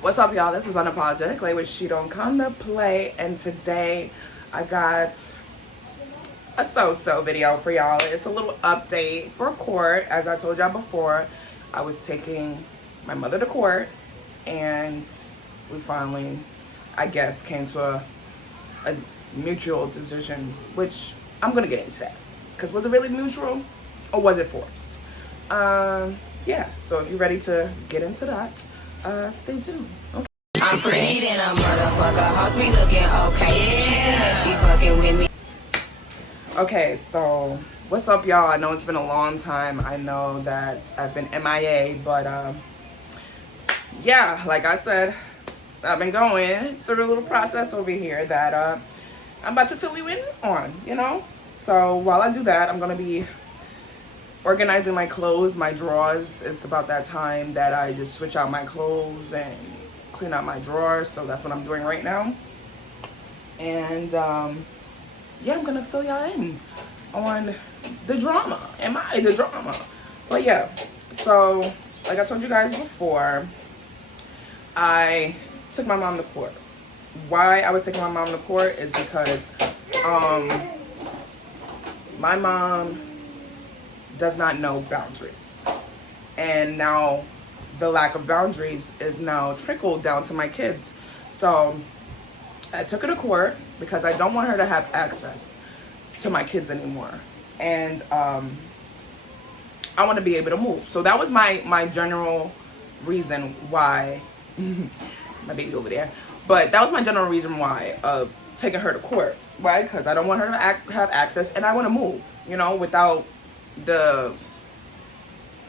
What's up, y'all? This is Unapologetic, like which she don't come to play, and today I got a so-so video for y'all. It's a little update for court. As I told y'all before, I was taking my mother to court, and we finally, I guess, came to a mutual decision, which I'm gonna get into that. Because was it really mutual, or was it forced? Yeah. So if you're ready to get into that, stay tuned. Okay. I'm pretty than a motherfucker. Hoes be looking okay. Yeah, she fucking with me. Okay, so what's up, y'all? I know it's been a long time. I know that I've been MIA, but yeah, like I said, I've been going through a little process over here that I'm about to fill you in on, you know? So while I do that, I'm gonna be organizing my clothes, my drawers. It's about that time that I just switch out my clothes and clean out my drawers. So that's what I'm doing right now. And yeah, I'm gonna fill y'all in on the drama. Am I the drama? But yeah, so like I told you guys before, I took my mom to court. Why I was taking my mom to court is because my mom does not know boundaries, and now the lack of boundaries is now trickled down to my kids. So I took her to court because I don't want her to have access to my kids anymore, and I want to be able to move. So that was my general reason why my baby over there, but that was my general reason why taking her to court. Why? Because I don't want her to have access, and I want to move, you know, without the,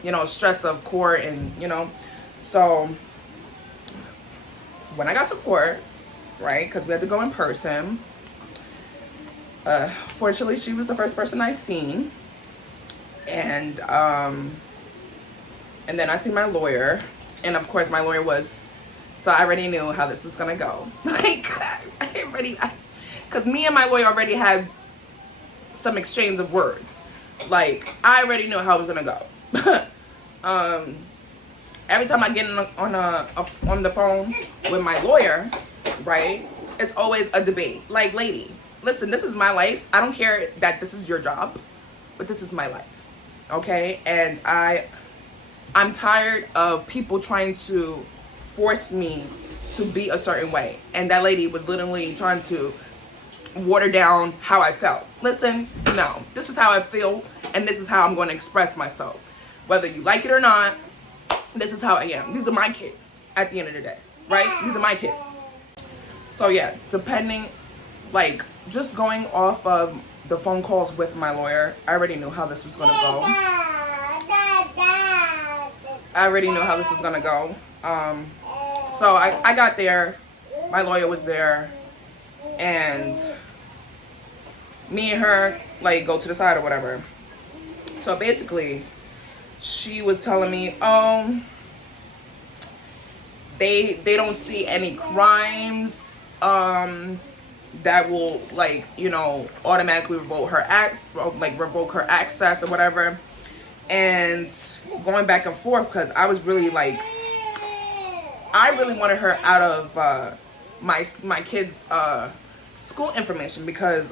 you know, stress of court. And you know, so when I got to court, right, because we had to go in person, fortunately she was the first person I seen, and then I see my lawyer, and of course my lawyer was, so I already knew how this was gonna go. Like I already, because me and my lawyer already had some exchange of words. Like I already knew how it was gonna go. Every time I get on the phone with my lawyer, right, it's always a debate. Like, lady, listen, this is my life. I don't care that this is your job, but this is my life, okay? And I'm tired of people trying to force me to be a certain way. And that lady was literally trying to water down how I felt. Listen, no, this is how I feel, and this is how I'm going to express myself. Whether you like it or not, this is how I am. These are my kids at the end of the day, right? These are my kids. So yeah, depending, like, just going off of the phone calls with my lawyer, I already knew how this was going to go. I already knew how this was going to go. So I got there, my lawyer was there, and me and her, like, go to the side or whatever. So basically, she was telling me, they don't see any crimes that will, like, you know, automatically revoke her access or whatever. And going back and forth, because I was really like, I really wanted her out of my kids' school information, because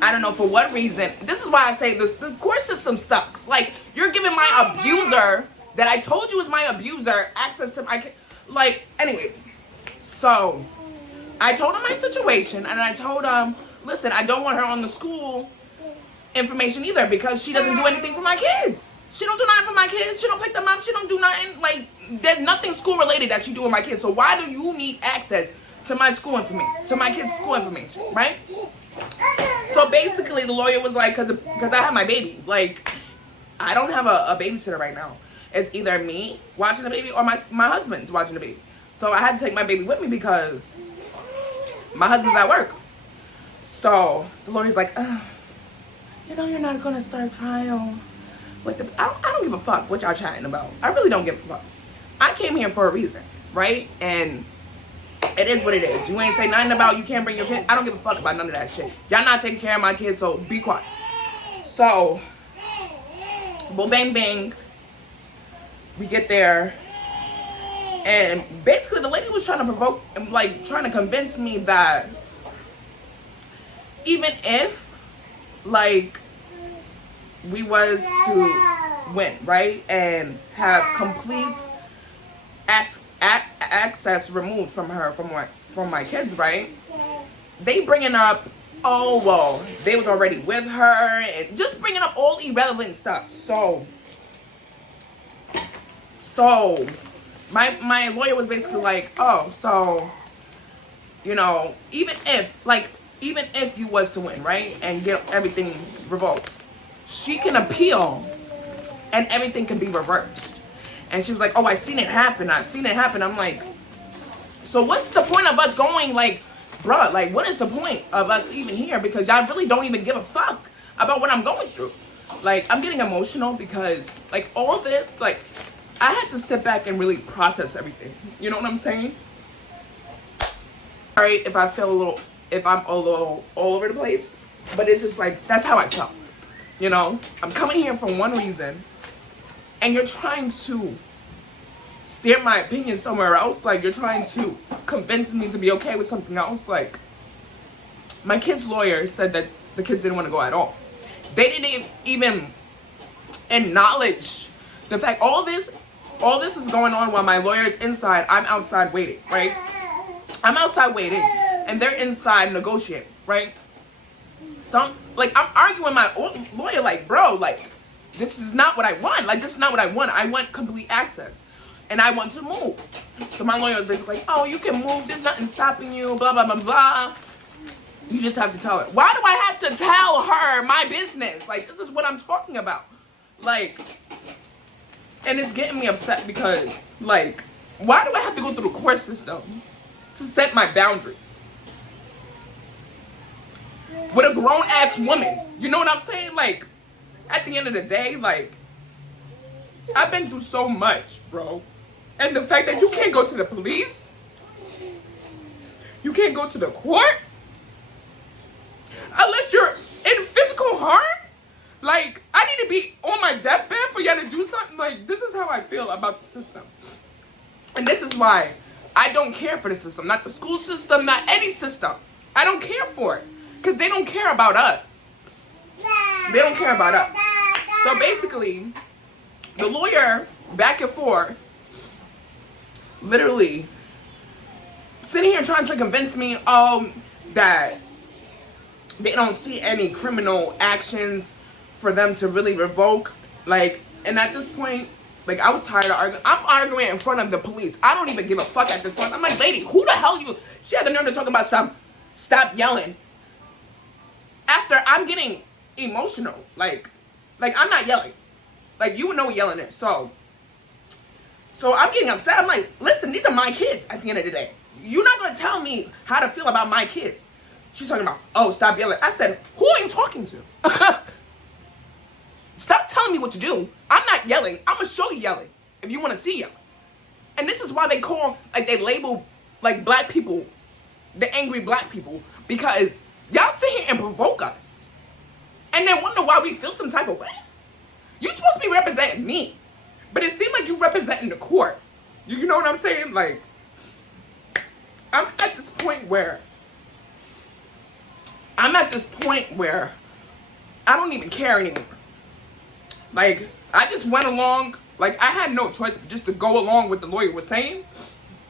I don't know for what reason. This is why I say the court system sucks. Like, you're giving my abuser, that I told you is my abuser, access to my kid. Like, anyways, so I told him my situation, and I told him, listen, I don't want her on the school information either, because she doesn't do anything for my kids. She don't do nothing for my kids. She don't pick them up. She don't do nothing. Like, there's nothing school related that she do with my kids. So why do you need access to my school information, to my kids' school information, right? So basically, the lawyer was like, because I have my baby. Like, I don't have a babysitter right now. It's either me watching the baby or my husband's watching the baby. So I had to take my baby with me because my husband's at work. So the lawyer's like, you know, you're not going to start trial with the... I don't give a fuck what y'all chatting about. I really don't give a fuck. I came here for a reason, right? And it is what it is. You ain't say nothing about you can't bring your kid. I don't give a fuck about none of that shit. Y'all not taking care of my kids, so be quiet. So, boom, bang, bang. We get there. And basically the lady was trying to provoke, like trying to convince me that even if like we was to win, right, and have complete access removed from her, from my kids, right, they bringing up, oh well, they was already with her, and just bringing up all irrelevant stuff. So my lawyer was basically like, oh, so you know, even if you was to win, right, and get everything revoked, she can appeal and everything can be reversed. And she was like, oh, I've seen it happen. I'm like, so what's the point of us going, like, bruh, like, what is the point of us even here? Because y'all really don't even give a fuck about what I'm going through. Like, I'm getting emotional because, like, all this, like, I had to sit back and really process everything. You know what I'm saying? Sorry if I'm a little all over the place, but it's just like, that's how I felt. You know, I'm coming here for one reason, and you're trying to steer my opinion somewhere else. Like, you're trying to convince me to be okay with something else. Like, my kid's lawyer said that the kids didn't want to go at all. They didn't even acknowledge the fact all this is going on while my lawyer is inside. I'm outside waiting, right? I'm outside waiting, and they're inside negotiating, right? Like, I'm arguing my own lawyer, like, bro, like, this is not what I want. Like, this is not what I want. I want complete access, and I want to move. So my lawyer was basically like, oh, you can move. There's nothing stopping you, blah, blah, blah, blah. You just have to tell her. Why do I have to tell her my business? Like, this is what I'm talking about. Like, and it's getting me upset because, like, why do I have to go through the court system to set my boundaries with a grown-ass woman? You know what I'm saying? Like, at the end of the day, like, I've been through so much, bro. And the fact that you can't go to the police, you can't go to the court, unless you're in physical harm. Like, I need to be on my deathbed for y'all to do something. Like, this is how I feel about the system. And this is why I don't care for the system. Not the school system, not any system. I don't care for it. Because they don't care about us. They don't care about us. So basically, the lawyer, back and forth, literally sitting here trying to convince me, that they don't see any criminal actions for them to really revoke. Like, and at this point, like, I was tired of arguing. I'm arguing in front of the police. I don't even give a fuck at this point. I'm like, lady, who the hell you? She had the nerve to talk about stop yelling. After I'm getting emotional, like I'm not yelling. Like, you would know what yelling is. So I'm getting upset. I'm like, listen, these are my kids at the end of the day. You're not going to tell me how to feel about my kids. She's talking about, oh, stop yelling. I said, who are you talking to? Stop telling me what to do. I'm not yelling. I'm going to show you yelling if you want to see yelling. And this is why they call, like, they label, like, black people, the angry black people, because y'all sit here and provoke us and then wonder why we feel some type of way. You're supposed to be representing me, but it seemed like you representing the court. You know what I'm saying? Like, I'm at this point where I don't even care anymore. Like, I just went along. Like, I had no choice but just to go along with the lawyer was saying.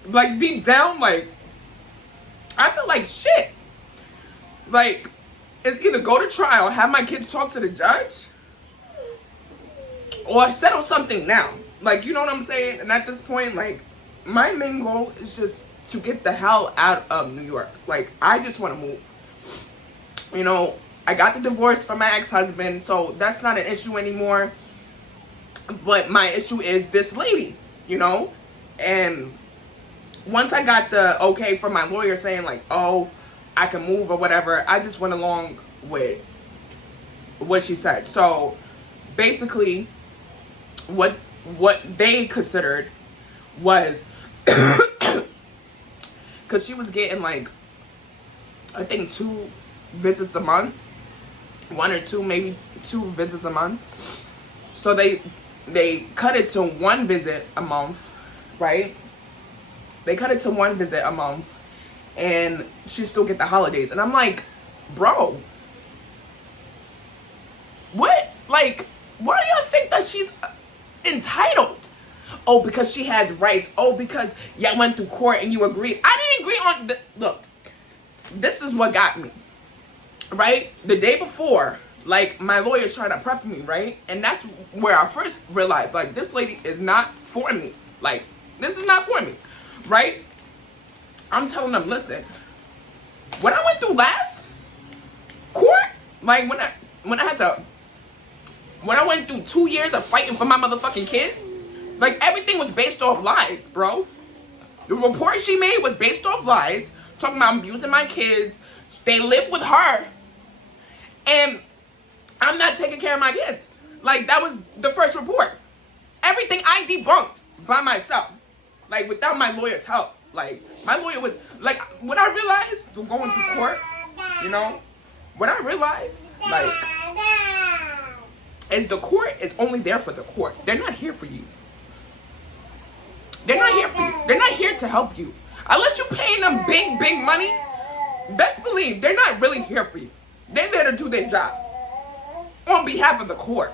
Like, deep down, like, I feel like shit. Like, it's either go to trial, have my kids talk to the judge, or settle something now. Like, you know what I'm saying? And at this point, like, my main goal is just to get the hell out of New York. Like, I just want to move. You know, I got the divorce from my ex-husband, so that's not an issue anymore. But my issue is this lady, you know? And once I got the okay from my lawyer saying, like, oh, I can move or whatever, I just went along with what she said. So basically, what they considered was, because she was getting, like, I think 2 visits a month, 1 or 2, maybe 2 visits a month. So they cut it to 1 visit a month, right? They cut it to 1 visit a month, and she still get the holidays. And I'm like, bro, what? Like, why do y'all think that she's entitled? Oh, because she has rights. Oh, because y'all went through court and you agreed. I didn't agree on look, this is what got me, right? The day before, like, my lawyer's trying to prep me, right? And that's where I first realized, like, this lady is not for me. Like, this is not for me, right? I'm telling them, listen, when I went through last court, like, when I went through 2 years of fighting for my motherfucking kids, like, everything was based off lies, bro. The report she made was based off lies, talking about abusing my kids. They live with her, and I'm not taking care of my kids. Like, that was the first report. Everything I debunked by myself, like, without my lawyer's help. Like, my lawyer was, like, what I realized going through court, you know, what I realized, like, is the court is only there for the court. They're not here for you. They're not here for you. They're not here to help you. Unless you're paying them big, big money, best believe they're not really here for you. They're there to do their job on behalf of the court.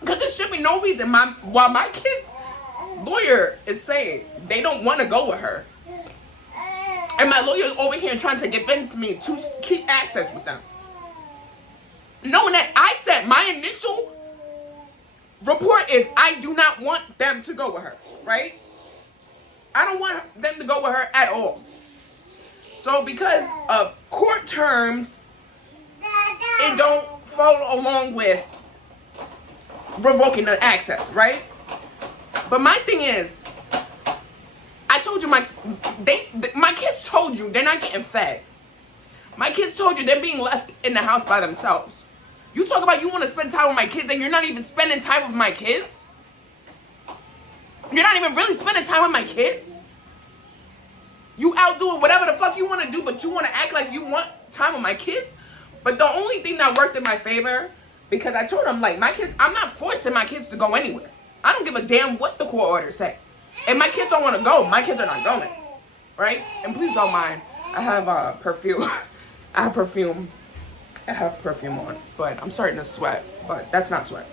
Because there should be no reason while my kid's lawyer is saying they don't want to go with her, and my lawyer is over here trying to convince me to keep access with them, knowing that I said my initial report is I do not want them to go with her, right? I don't want them to go with her at all. So because of court terms, it don't follow along with revoking the access, right? But my thing is, I told you my kids told you they're not getting fed. My kids told you they're being left in the house by themselves. You talk about you want to spend time with my kids and you're not even spending time with my kids? You're not even really spending time with my kids? You out doing whatever the fuck you want to do, but you want to act like you want time with my kids? But the only thing that worked in my favor, because I told them, like, my kids, I'm not forcing my kids to go anywhere. I don't give a damn what the court order say. If my kids don't want to go, my kids are not going, right? And please don't mind, I have perfume. I have perfume on, but I'm starting to sweat, but that's not sweat.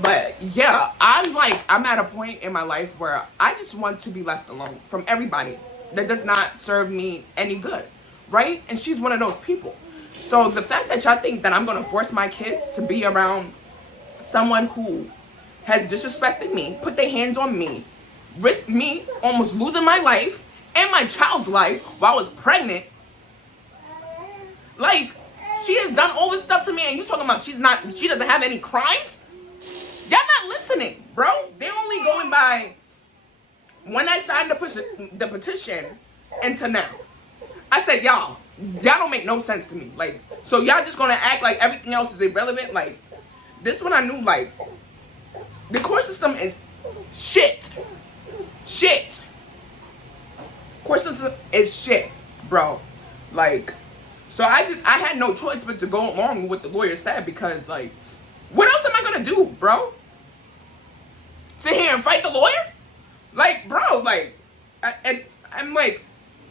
But yeah, I'm at a point in my life where I just want to be left alone from everybody that does not serve me any good, right? And she's one of those people. So the fact that y'all think that I'm gonna force my kids to be around someone who has disrespected me, put their hands on me, risked me almost losing my life and my child's life while I was pregnant, like, she has done all this stuff to me, and you talking about she doesn't have any crimes? Y'all not listening, bro. They're only going by when I signed the petition and to now. I said, y'all don't make no sense to me. Like, so y'all just gonna act like everything else is irrelevant? Like, this one I knew, like, the court system is shit. Shit. Court system is shit, bro. Like, so I had no choice but to go along with what the lawyer said, because, like, what else am I gonna do, bro? Sit here and fight the lawyer? Like, bro, like, I'm like,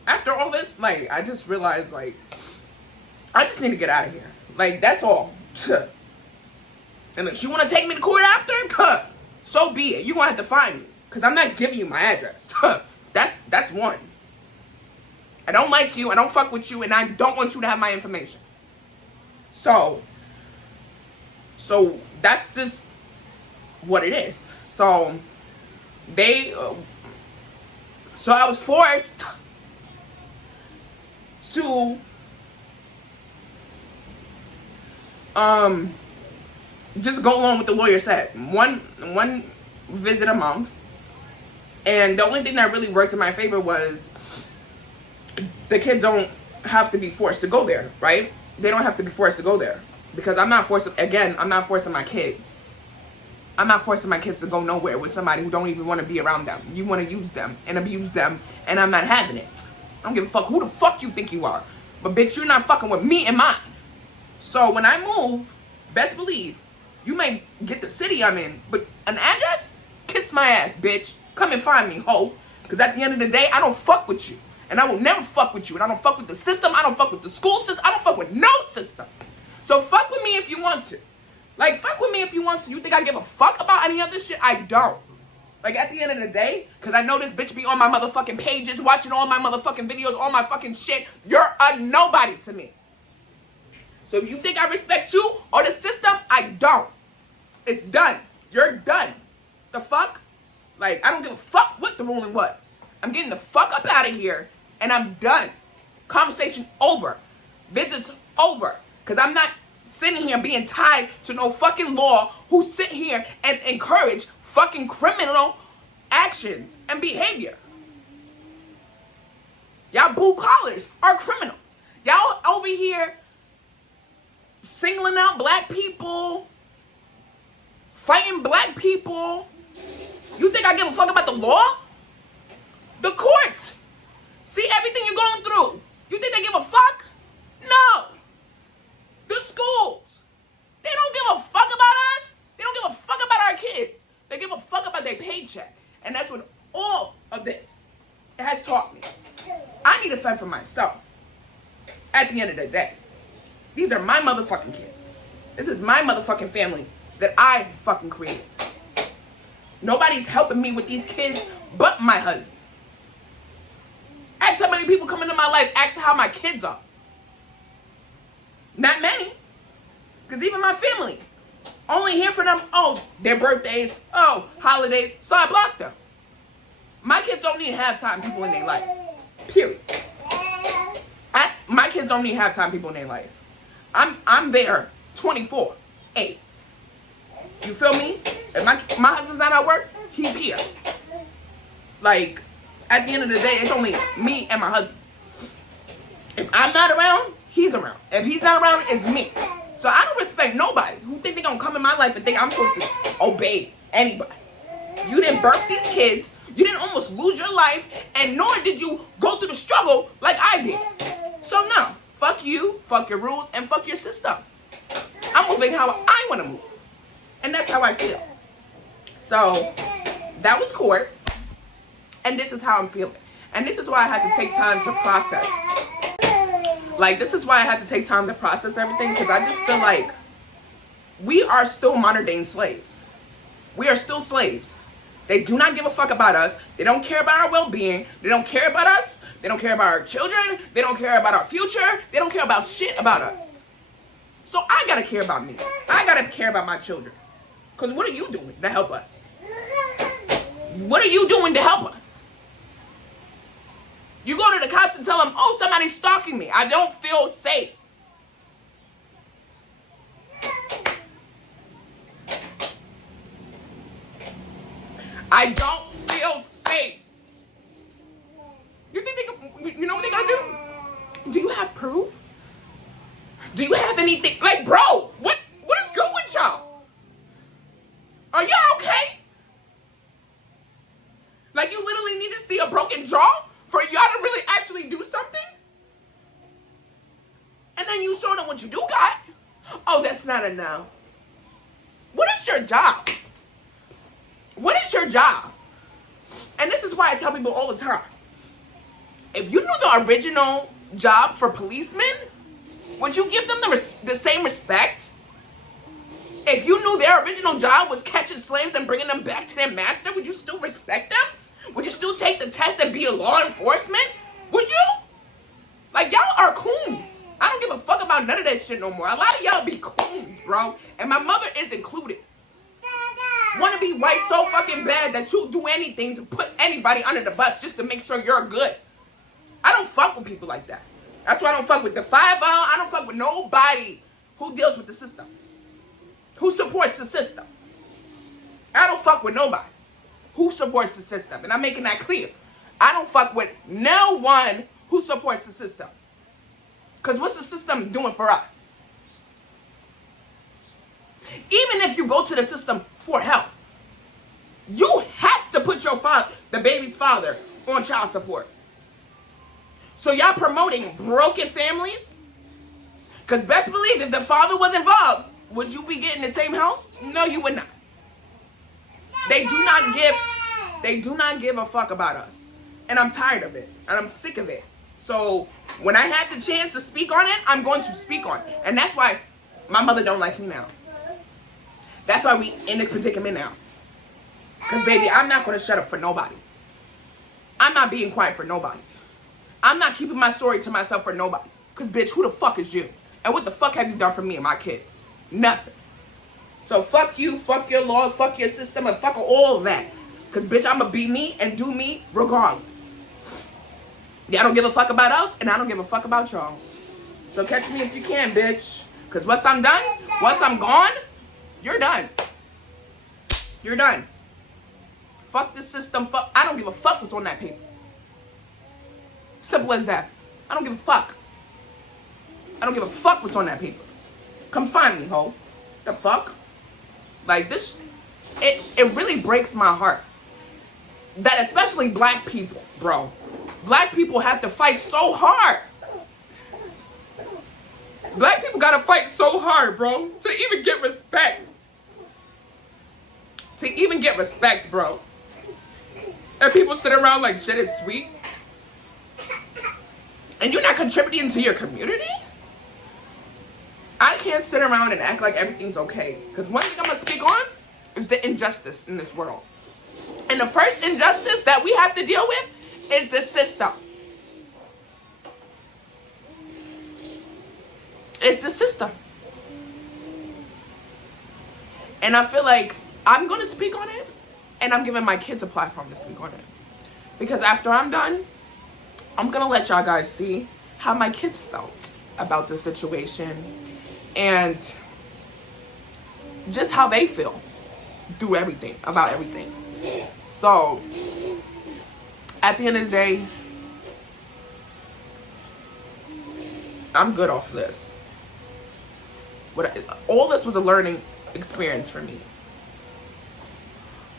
after all this, like, I just realized, like, I just need to get out of here. Like, that's all. And if you want to take me to court after, so be it. You're going to have to find me, because I'm not giving you my address. That's one. I don't like you, I don't fuck with you, and I don't want you to have my information. So that's just what it is. So I was forced to just go along with the lawyer said. One visit a month. And the only thing that really worked in my favor was the kids don't have to be forced to go there, right? They don't have to be forced to go there. Because I'm not forcing my kids. I'm not forcing my kids to go nowhere with somebody who don't even want to be around them. You want to use them and abuse them, and I'm not having it. I don't give a fuck who the fuck you think you are. But bitch, you're not fucking with me and mine. So when I move, best believe, you may get the city I'm in, but an address? Kiss my ass, bitch. Come and find me, hoe. Because at the end of the day, I don't fuck with you. And I will never fuck with you. And I don't fuck with the system. I don't fuck with the school system. I don't fuck with no system. So fuck with me if you want to. Like, fuck with me if you want to. You think I give a fuck about any other shit? I don't. Like, at the end of the day, because I know this bitch be on my motherfucking pages, watching all my motherfucking videos, all my fucking shit. You're a nobody to me. So if you think I respect you or the system, I don't. It's done. You're done. The fuck? Like, I don't give a fuck what the ruling was. I'm getting the fuck up out of here, and I'm done. Conversation over. Visits over. Because I'm not sitting here being tied to no fucking law who sit here and encourage fucking criminal actions and behavior. Y'all blue collars are criminals. Y'all over here singling out black people, fighting black people. You think I give a fuck about the law? The courts. See everything you're going through. You think they give a fuck? No. The schools. They don't give a fuck about us. They don't give a fuck about our kids. They give a fuck about their paycheck. And that's what all of this has taught me. I need to fend for myself. At the end of the day. These are my motherfucking kids. This is my motherfucking family that I fucking created. Nobody's helping me with these kids but my husband. Ask how many people come into my life, ask how my kids are. Not many. Because even my family, only hear from them, oh, their birthdays, oh, holidays, so I block them. My kids don't need half-time people in their life. Period. My kids don't need half-time people in their life. I'm there 24/8. You feel me? If my husband's not at work, he's here. Like, at the end of the day, it's only me and my husband. If I'm not around, he's around. If he's not around, it's me. So I don't respect nobody who think they're gonna come in my life and think I'm supposed to obey anybody. You didn't birth these kids. You didn't almost lose your life, and nor did you go through the struggle like I did. So no, fuck you, fuck your rules, and fuck your system. I'm moving how I want to move. And that's how I feel. So that was court. And this is how I'm feeling. And this is why I had to take time to process. Like, this is why I had to take time to process everything. Because I just feel like we are still modern day slaves. We are still slaves. They do not give a fuck about us. They don't care about our well-being. They don't care about us. They don't care about our children. They don't care about our future. They don't care about shit about us. So I gotta care about me. I gotta care about my children. Because what are you doing to help us? What are you doing to help us? You go to the cops and tell them, oh, somebody's stalking me. I don't feel safe. I don't feel safe. You think you know what they're gonna do? Do you have proof? Do you have anything? Like, bro, what is good with y'all? Are y'all okay? Like, you literally need to see a broken jaw for y'all to really actually do something? And then you show them what you do got. Oh, that's not enough. What is your job? What is your job? And this is why I tell people all the time. If you knew the original job for policemen, would you give them the same respect? If you knew their original job was catching slaves and bringing them back to their master, would you still respect them? Would you still take the test and be a law enforcement? Would you? Like, y'all are coons. I don't give a fuck about none of that shit no more. A lot of y'all be coons, bro. And my mother is included. Want to be white so fucking bad that you'll do anything to put anybody under the bus just to make sure you're good. I don't fuck with people like that. That's why I don't fuck with the 5-0. I don't fuck with nobody who deals with the system. Who supports the system. I don't fuck with nobody who supports the system. And I'm making that clear. I don't fuck with no one who supports the system. Because what's the system doing for us? Even if you go to the system for help, you have to put your father, the baby's father, on child support. So y'all promoting broken families? Because best believe if the father was involved, would you be getting the same help? No, you would not. They do not give a fuck about us. And I'm tired of it. And I'm sick of it. So when I had the chance to speak on it, I'm going to speak on it. And that's why my mother don't like me now. That's why we in this predicament now. Because, baby, I'm not going to shut up for nobody. I'm not being quiet for nobody. I'm not keeping my story to myself for nobody. Because, bitch, who the fuck is you? And what the fuck have you done for me and my kids? Nothing. So fuck you, fuck your laws, fuck your system, and fuck all of that. Because, bitch, I'm going to be me and do me regardless. Y'all don't give a fuck about us, and I don't give a fuck about y'all. So catch me if you can, bitch. Because once I'm done, once I'm gone, you're done. You're done. Fuck this system. Fuck. I don't give a fuck what's on that paper. Simple as that. I don't give a fuck. I don't give a fuck what's on that paper. Come find me, ho. The fuck? Like this, it really breaks my heart. That especially black people, bro. Black people have to fight so hard. Black people gotta fight so hard, bro, to even get respect. To even get respect, bro. And people sit around like shit is sweet. And you're not contributing to your community? I can't sit around and act like everything's okay. Because one thing I'm going to speak on is the injustice in this world. And the first injustice that we have to deal with is the system. It's the system. And I feel like I'm going to speak on it. And I'm giving my kids a platform to speak on it. Because after I'm done, I'm going to let y'all guys see how my kids felt about the situation. And just how they feel through everything, about everything. So, at the end of the day, I'm good off of this. All this was a learning experience for me.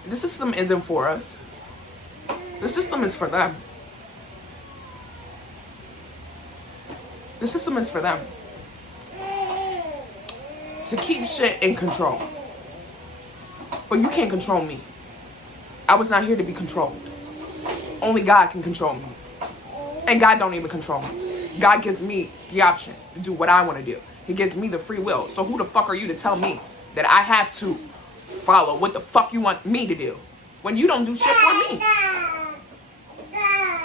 The system isn't for us. The system is for them. The system is for them. To keep shit in control. But you can't control me. I was not here to be controlled. Only God can control me. And God don't even control me. God gives me the option to do what I want to do. He gives me the free will. So who the fuck are you to tell me that I have to follow what the fuck you want me to do when you don't do shit for me?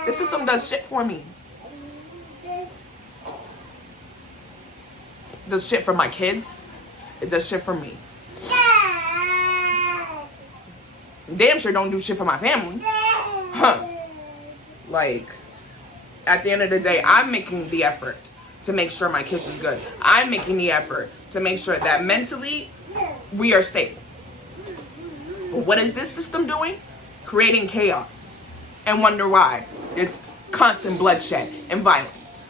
The system does shit for me. It does shit for my kids. It does shit for me. Damn sure don't do shit for my family. Huh. Like, at the end of the day, I'm making the effort to make sure my kids is good. I'm making the effort to make sure that mentally we are stable. But what is this system doing? Creating chaos. And wonder why there's constant bloodshed and violence.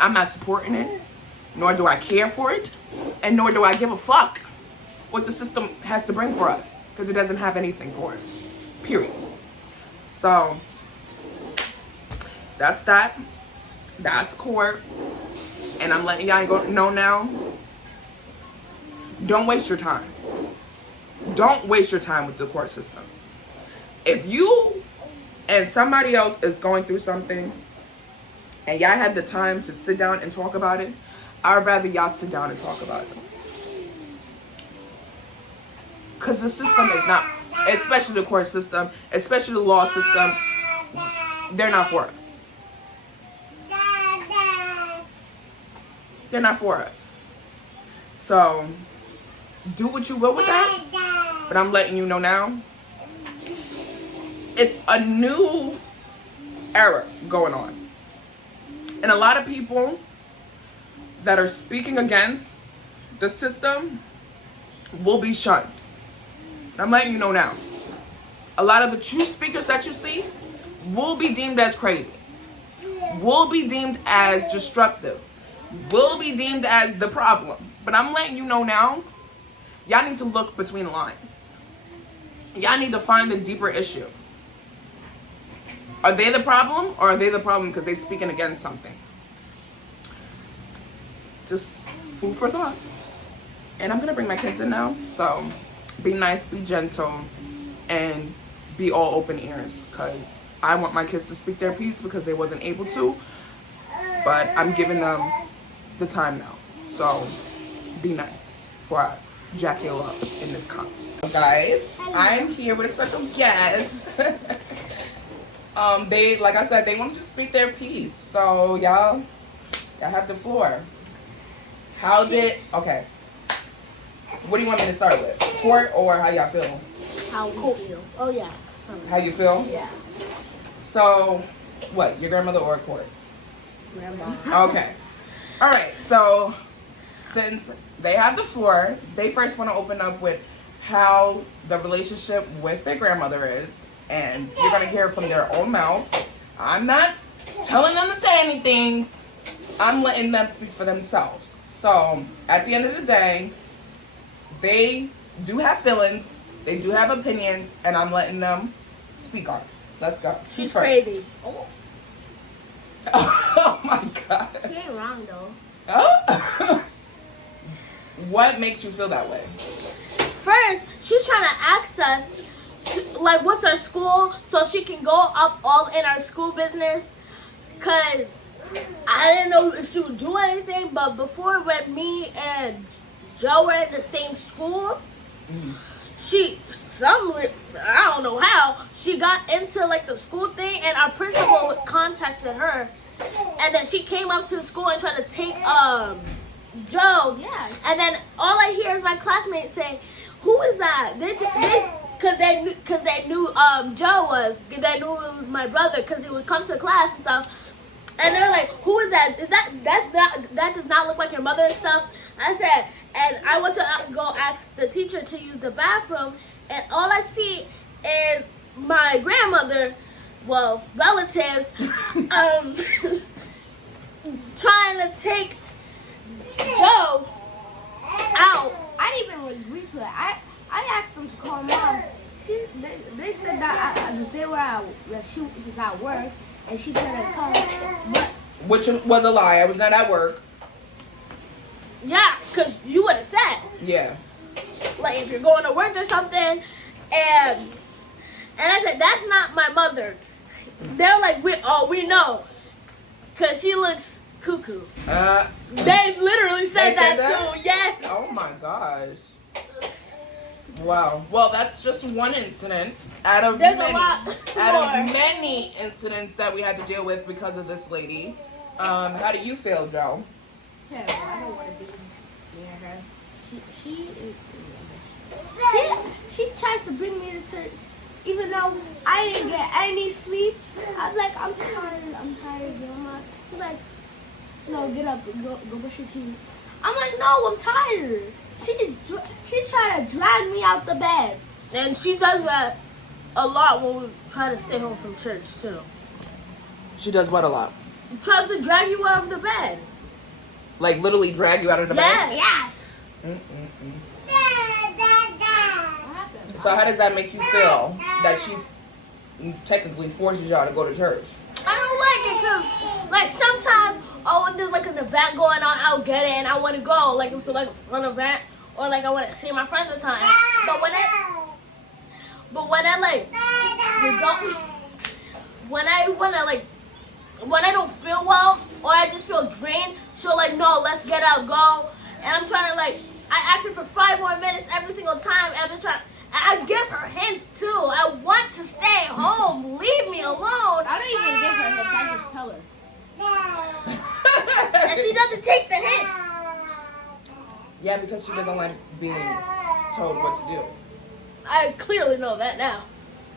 I'm not supporting it. Nor do I care for it. And nor do I give a fuck what the system has to bring for us. Because it doesn't have anything for us. Period. So, that's that. That's court. And I'm letting y'all know now. Don't waste your time. Don't waste your time with the court system. If you and somebody else is going through something and y'all had the time to sit down and talk about it, I'd rather y'all sit down and talk about it. Because the system is not, especially the court system, especially the law system, they're not for us. They're not for us. So, do what you will with that. But I'm letting you know now, it's a new era going on. And a lot of people that are speaking against the system will be shunned. I'm letting you know now. A lot of the true speakers that you see will be deemed as crazy. Will be deemed as destructive. Will be deemed as the problem. But I'm letting you know now, y'all need to look between the lines. Y'all need to find the deeper issue. Are they the problem, or are they the problem because they're speaking against something? Just food for thought. And I'm going to bring my kids in now. So be nice, be gentle, and be all open ears, because I want my kids to speak their piece because they wasn't able to. But I'm giving them the time now. So be nice before I jack you up in this comments. Guys, I'm here with a special guest. They, like I said, they want to speak their piece. So y'all have the floor. Okay. What do you want me to start with? Court or how y'all feel? How we feel. Oh, yeah. How you feel? Yeah. So, what? Your grandmother or court? Grandma. Okay. All right. So, since they have the floor, they first want to open up with how the relationship with their grandmother is. And you're going to hear from their own mouth. I'm not telling them to say anything. I'm letting them speak for themselves. So, at the end of the day, they do have feelings, they do have opinions, and I'm letting them speak on it. Let's go. She's crazy. Oh my God. She ain't wrong, though. Oh? What makes you feel that way? First, she's trying to ask us, like, what's our school, so she can go up all in our school business. Because I didn't know if she would do anything, but before when me and Joe were in the same school, I don't know how, she got into like the school thing, and our principal contacted her, and then she came up to the school and tried to take Joe. Yeah. And then all I hear is my classmates saying, "Who is that?" Because they knew Joe was. They knew it was my brother because he would come to class and stuff. And they're like, "Who is that? That does not look like your mother and stuff." I said, and I went to go ask the teacher to use the bathroom, and all I see is my grandmother, well, relative, trying to take Joe out. I didn't even agree to it. I asked them to call mom. They said that she was at work and she couldn't come. But Which was a lie. I was not at work. Yeah, because you would have said. Yeah. Like, if you're going to work or something, and I said, that's not my mother. They're like, we know, because she looks cuckoo. They literally said that too, yes. Oh my gosh. Wow. Well, that's just one incident out of many incidents that we had to deal with because of this lady. How do you feel, Joe? yeah, well, I don't want to be near her. She tries to bring me to church, even though I didn't get any sleep. I was like, I'm tired, Grandma. She's like, no, get up, go brush your teeth. I'm like, no, I'm tired. She tried to drag me out the bed. And she does that a lot when we try to stay home from church, too. She does what a lot? Tries to drag you out of the bed. Like literally drag you out of the bed? Yes. So how does that make you feel that she technically forces y'all to go to church? I don't like it because, like, sometimes, when there's, like, an event going on, I'll get it and I want to go. Like, if it's, like, a fun event or, like, I want to see my friends or something. But when I don't feel well or I just feel drained, she'll, like, no, let's get up, go. And I'm trying to, like, I ask her for 5 more minutes every single time, every time. And I give her hints, too. I want to stay home. Leave me alone. I don't even give her hints. I just tell her. And she doesn't take the hint. Yeah, because she doesn't like being told what to do. I clearly know that now.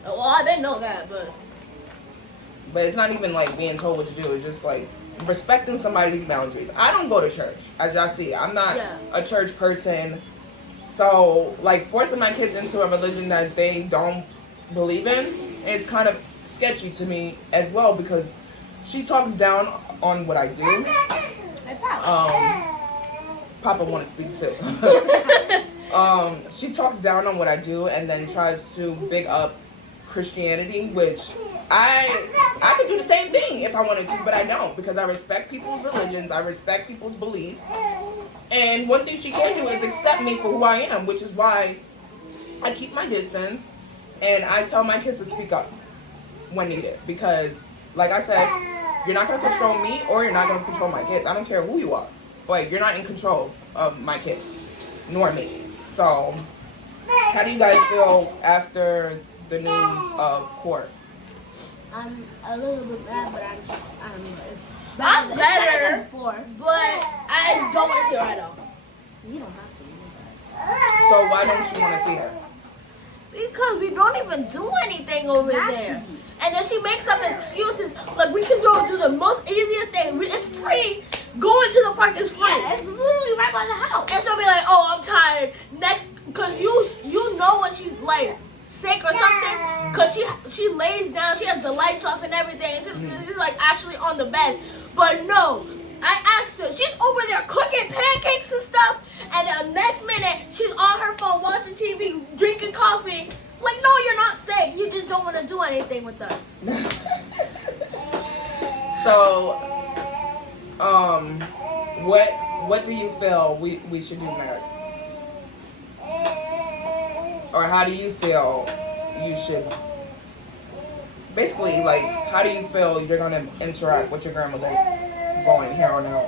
Well, I didn't know that, but But it's not even like being told what to do. It's just like respecting somebody's boundaries. I don't go to church, as y'all see. I'm not a church person. So, like, forcing my kids into a religion that they don't believe in is kind of sketchy to me as well, because she talks down on what I do. Papa want to speak too. She talks down on what I do and then tries to big up Christianity, which I could do the same thing if I wanted to, but I don't, because I respect people's religions, I respect people's beliefs, and one thing she can do is accept me for who I am, which is why I keep my distance And I tell my kids to speak up when needed because, like I said, you're not going to control me or you're not going to control my kids. I don't care who you are. But you're not in control of my kids, nor me. So, how do you guys feel after the news of court? I'm a little bit mad, but I don't know. It's I'm better better, than before. but I don't want to see her at all. You don't have to. So why don't you want to see her? Because we don't even do anything over Exactly. there. And then she makes up excuses. Like, we can go do the most easiest thing. It's free. Going to the park is free. Yeah, it's literally right by the house. And she'll be like, oh, I'm tired. Next, because you know when she's, like, sick or something. Because she lays down. She has the lights off and everything. And she's, like, actually on the bed. But no. I asked her. She's over there cooking pancakes and stuff. And the next minute, she's on her phone watching TV, drinking coffee. Like, no, you're not sick. You just don't want to do anything with us. So, what do you feel we should do next? Or how do you feel you should, basically, like, how do you feel you're going to interact with your grandmother going here on out?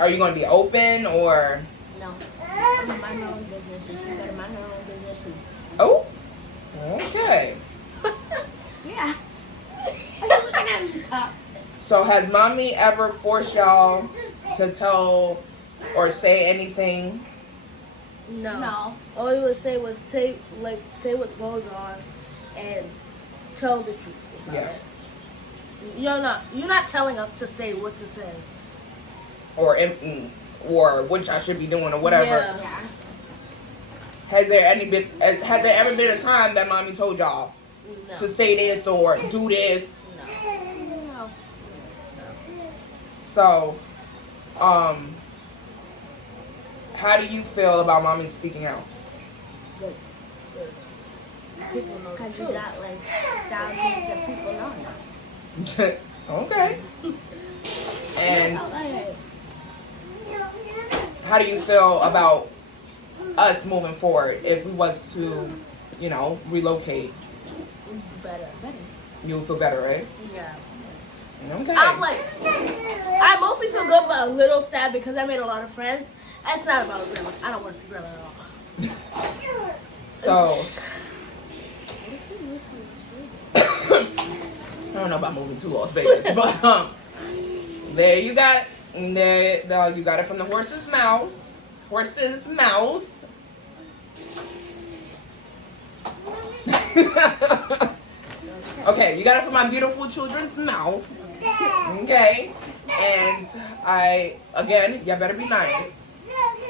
Are you going to be open or? No. I'm gonna mind my own business. And she's gonna mind her own business too. Oh, okay. Yeah. Are you looking at me, Pop? So has mommy ever forced y'all to tell or say anything? No. All you would say was say what goes on and tell the truth about Yeah. it. You're not telling us to say what to say. Or what y'all should be doing or whatever. Yeah. Yeah. Has there ever been a time that mommy told y'all No. to say this or do this? No. So, how do you feel about mommy speaking out? Good. People know the Because you truth. got like thousands of people know now. Okay. And Alright. how do you feel about us moving forward if we was to, relocate? Better. You would feel better, right? Yeah. Okay. I mostly feel good, but a little sad because I made a lot of friends. It's not about grandma. I don't want to see grandma at all. So, I don't know about moving to Las Vegas, but there you got it. You got it from the horse's mouth. Horse's mouth. Okay, you got it from my beautiful children's mouth. Okay, and y'all better be nice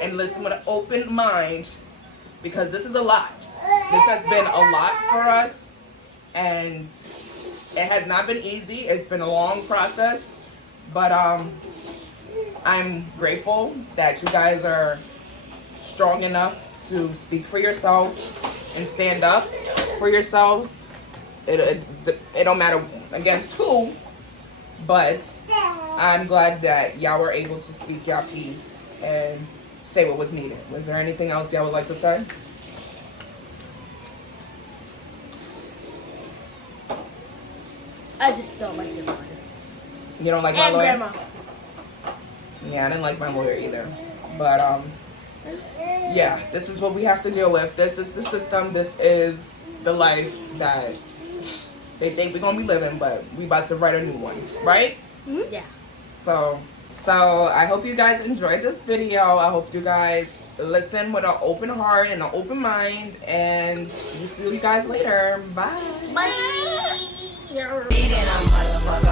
and listen with an open mind because this is a lot. This has been a lot for us, and it has not been easy. It's been a long process, but I'm grateful that you guys are strong enough to speak for yourself and stand up for yourselves. It don't matter against who, but I'm glad that y'all were able to speak y'all piece and say what was needed. Was there anything else y'all would like to say? I just don't like your mother. You don't like my And lawyer? grandma. Yeah, I didn't like my lawyer either. But yeah, this is what we have to deal with. This is the system. This is the life that they think we're gonna be living, but we about to write a new one, right? Yeah. So I hope you guys enjoyed this video. I hope you guys listen with an open heart and an open mind, and we'll see you guys later. Bye. Bye. Eating a motherfucker.